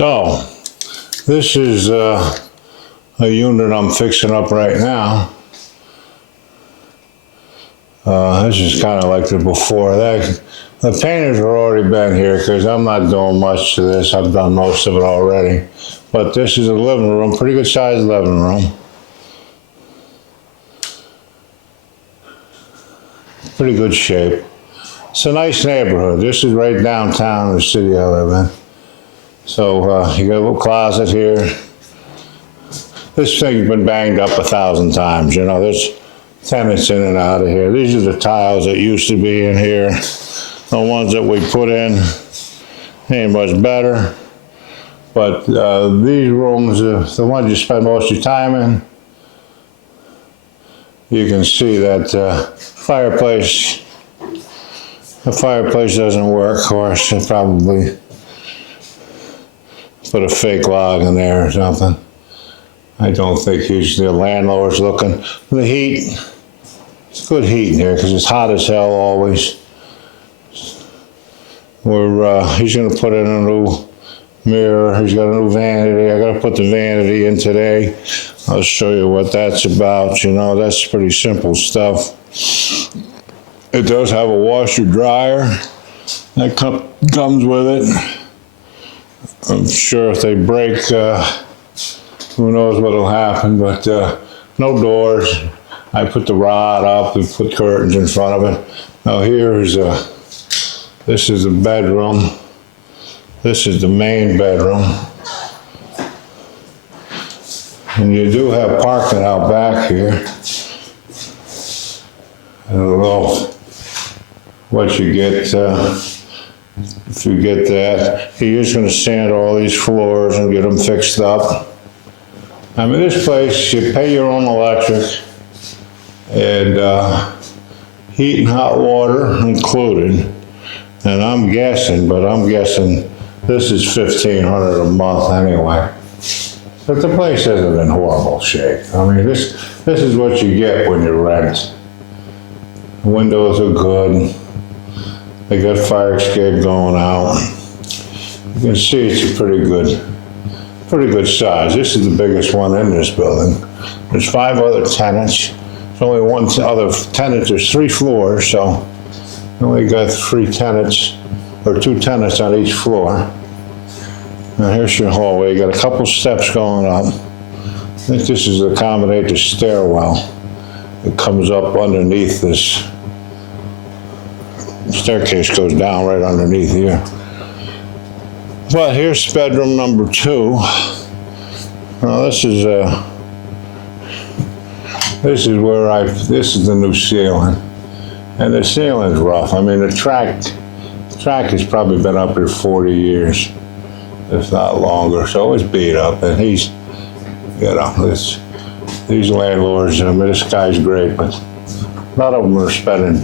So, this is a unit I'm fixing up right now. This is kind of like the before. The painters have already been here because I'm not doing much to this. I've done most of it already. But this is a living room, pretty good sized living room. Pretty good shape. It's a nice neighborhood. This is right downtown in the city I live in. So you got a little closet here. This thing's been banged up 1,000 times. You know, there's tenants in and out of here. These are the tiles that used to be in here. The ones that we put in ain't much better. But these rooms are the ones you spend most of your time in. You can see that the fireplace doesn't work, of course. They probably put a fake log in there or something. I don't think the landlord's looking. The heat, it's good heat in here because it's hot as hell always. He's going to put in a new mirror. He's got a new vanity. I got to put the vanity in today. I'll show you what that's about. You know, that's pretty simple stuff. It does have a washer dryer that comes with it. I'm sure if they break, who knows what'll happen, but no doors. I put the rod up and put curtains in front of it. Now this is the bedroom. This is the main bedroom. And you do have parking out back here. I don't know what you get if you get that. You're just going to sand all these floors and get them fixed up. I mean, this place, you pay your own electric and heat and hot water included. And I'm guessing this is $1,500 a month anyway. But the place isn't in horrible shape. I mean, this is what you get when you rent. The windows are good. They got fire escape going out. You can see it's a pretty good size. This is the biggest one in this building. There's 5 other tenants. There's only one other tenant. There's 3 floors, so you only got 3 tenants, or 2 tenants on each floor. Now here's your hallway. You got a couple steps going up. I think this is to accommodate the stairwell. It comes up underneath this. The staircase goes down right underneath here. But here's bedroom number 2. Now this is the new ceiling. And the ceiling's rough. I mean, the track has probably been up here 40 years, if not longer. So it's beat up. And these landlords, I mean, this guy's great, but a lot of them are spending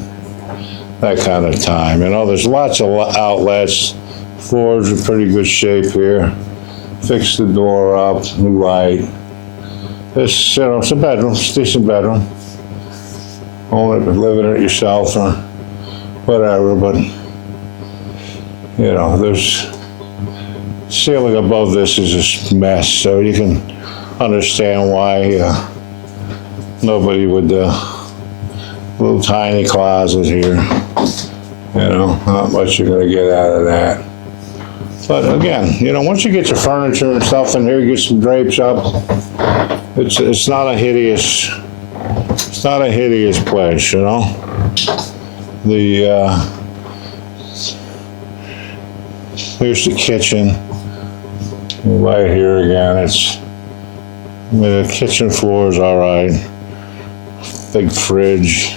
that kind of time. You know, there's lots of outlets. Floors are pretty good shape here. Fix the door up, new light. This, it's a bedroom, it's a decent bedroom. Only living it yourself or whatever, but you know, there's ceiling above this is a mess, so you can understand why nobody would little tiny closet here. You know, not much you're gonna get out of that. But again, you know, once you get your furniture and stuff in here, you get some drapes up. It's not a hideous place, you know. Here's the kitchen. Right here again, the kitchen floor is all right. Big fridge.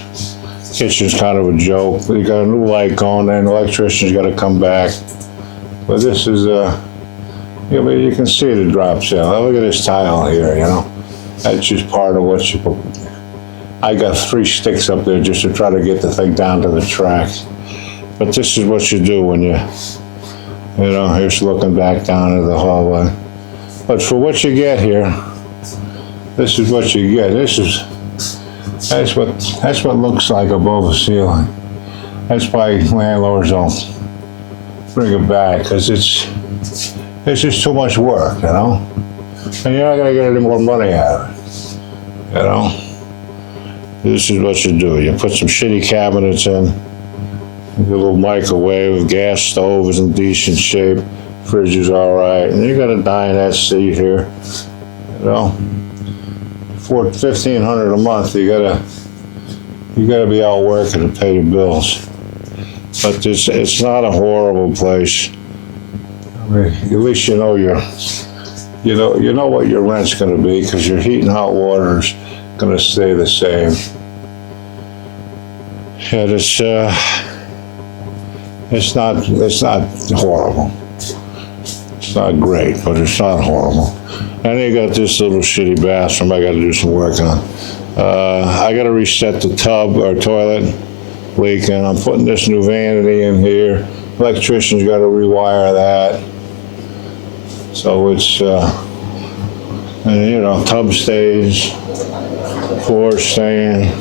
Kitchen's kind of a joke. You got a new light going in. The electrician's got to come back. But this is you can see the drop ceiling. Look at this tile here. You know, that's just part of what you. I got 3 sticks up there just to try to get the thing down to the track. But this is what you do when you know, here's looking back down into the hallway. But for what you get here, this is what you get. That's what looks like above the ceiling. That's why landlords don't bring it back, because it's just too much work, you know? And you're not gonna get any more money out of it, you know? This is what you do. You put some shitty cabinets in, a little microwave, gas stove is in decent shape, fridge is all right, and you got a dinette seat here, you know? For $1,500 a month, you gotta be out working to pay the bills. But it's not a horrible place. I mean, at least you know you know what your rent's gonna be, because your heat and hot water is gonna stay the same. And it's not horrible. It's not great, but it's not horrible. And you got this little shitty bathroom I got to do some work on. I got to reset the tub or toilet leaking. I'm putting this new vanity in here. Electrician's got to rewire that. So it's, and you know, tub stays, floor staying.